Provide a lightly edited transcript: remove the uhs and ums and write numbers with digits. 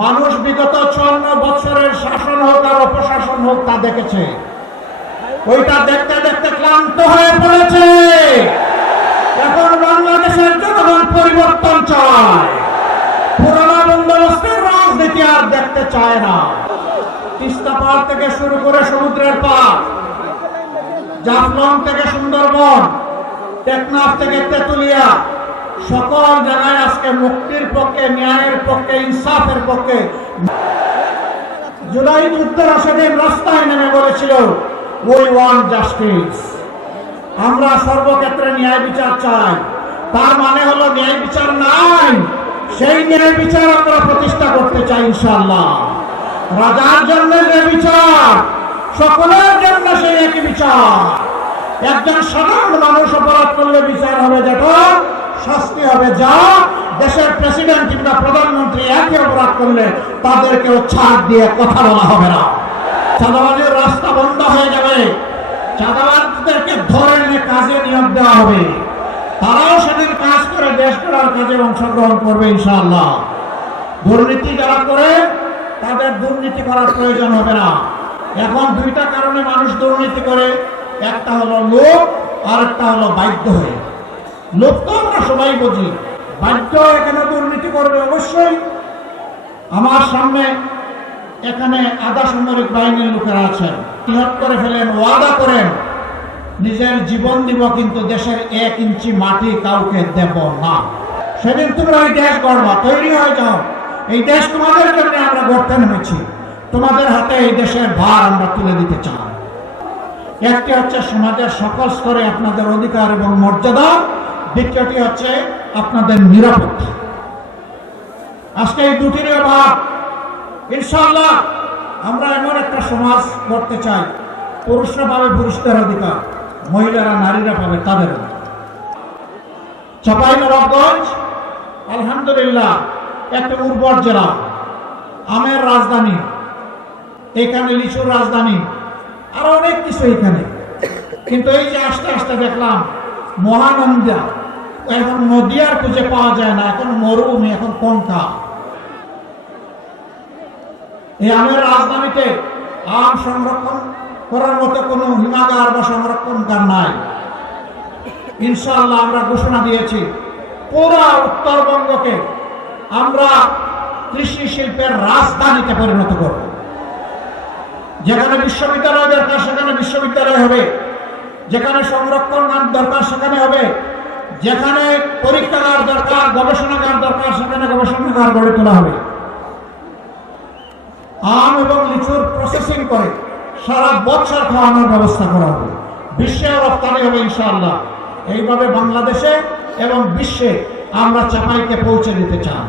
মানুষ বিগত 54 বছরের শাসন হোক আর অপশাসন হোক তা দেখেছে। ওইটা দেখতে দেখতে ক্লান্ত হয়ে পড়েছে। এখন বাংলাদেশের জনগণ পরিবর্তন চায়, পুরোনো বন্দোবস্তের রাজনীতি আর দেখতে চায় না। তিস্তা পাহাড় থেকে শুরু করে সমুদ্রের পার, জাফলং থেকে সুন্দরবন, টেকনাফ থেকে তেতুলিয়া, সকল জায়গায় আজকে মুক্তির পক্ষে, ন্যায়ের পক্ষে, ইনসাফের পক্ষে। জুলাই যুদ্ধের সেদিন রাস্তায় নেমে বলেছিল উই ওয়ান্ট জাস্টিস, আমরা সর্বক্ষেত্রে ন্যায় বিচার চাই। তার মানে হলো ন্যায় বিচার নাই, সেই ন্যায় বিচার আমরা প্রতিষ্ঠা করতে চাই ইনশাআল্লাহ। রাজার জন্য যে বিচার, সকলের জন্য সেই একই বিচার। একজন সাধারণ মানুষ অপরাধ করলে বিচার হবে যেটা, শাস্তি হবে যা। দেশের প্রেসিডেন্ট কিংবা প্রধানমন্ত্রী একই অপরাধ করলে তাদেরকেও ছাড় দিয়ে কথা বলা হবে না। চাঁদাবাজের রাস্তা বন্ধ হয়ে যাবে, চাঁদাবাজদেরকে ধরে নিয়ে কাজে নিয়োগ দেওয়া হবে। তারাও সেদিন কাজ করে দেশ গড়ার কাজে অংশগ্রহণ করবে ইনশাআল্লাহ। দুর্নীতি যারা করে তাদের দুর্নীতি করার প্রয়োজন হবে না। এখন দুইটা কারণে মানুষ দুর্নীতি করে, একটা হলো লোভ আর একটা হলো বাধ্য হয়ে। লোভ তো আমরা সবাই বুঝি, বাধ্য এখানে দুর্নীতি করবে অবশ্যই। আমার সামনে এখানে আধা সামরিক বাহিনীর লোকেরা আছেন, নিহত করে ফেলেন, ওয়াদা করেন নিজের জীবন দিব কিন্তু দেশের 1 ইঞ্চি মাটি কাউকে দেব না। সেদিন তোমরা এই দেশ গড়বা, তৈরি হয়ে যাও। এই দেশ তোমাদের জন্য আমরা গড়তে নেমেছি, তোমাদের হাতে এই দেশের ভার আমরা তুলে দিতে চাই। একটি হচ্ছে সমাজের সকল স্তরে আপনাদের অধিকার এবং মর্যাদা, দ্বিতীয়টি হচ্ছে আপনাদের নিরাপত্তা। আজকে এই দুটির অভাব। ইনশাআল্লাহ আমরা এমন একটা সমাজ করতে চাই, পুরুষরা পাবে পুরুষদের অধিকার, মহিলারা নারীরা পাবে তাদের অধিকার। চাঁপাইনবাবগঞ্জ আলহামদুলিল্লাহ একটা উর্বর জেলা, আমের রাজধানী, এখানে লিচুর রাজধানী, আরো অনেক কিছু এখানে। কিন্তু এই যে আস্তে আস্তে দেখলাম মহানন্দা, এখন নদী আর খুঁজে পাওয়া যায় না, এখন মরুভূমি, এখন কঙ্কা। এই আমের রাজধানীতে আম সংরক্ষণ করার মতো কোনো হিমাগার বা সংরক্ষণকার নাই। ইনশাআল্লাহ আমরা ঘোষণা দিয়েছি পুরা উত্তরবঙ্গকে আমরা কৃষি শিল্পের রাজধানীতে পরিণত করব। যেখানে বিশ্ববিদ্যালয় দরকার সেখানে বিশ্ববিদ্যালয় হবে, যেখানে সংরক্ষণ দরকার সেখানে হবে, যেখানে পরীক্ষাগার দরকার, গবেষণাগার দরকার সেখানে গবেষণাগার গড়ে তোলা হবে। আম এবং লিচুর প্রসেসিং করে সারা বছর খাওয়ানোর ব্যবস্থা করা হবে, বিশ্বেও রপ্তানি হবে ইনশাআল্লাহ। এইভাবে বাংলাদেশে এবং বিশ্বে আমরা চাপাইকে পৌঁছে দিতে চাই।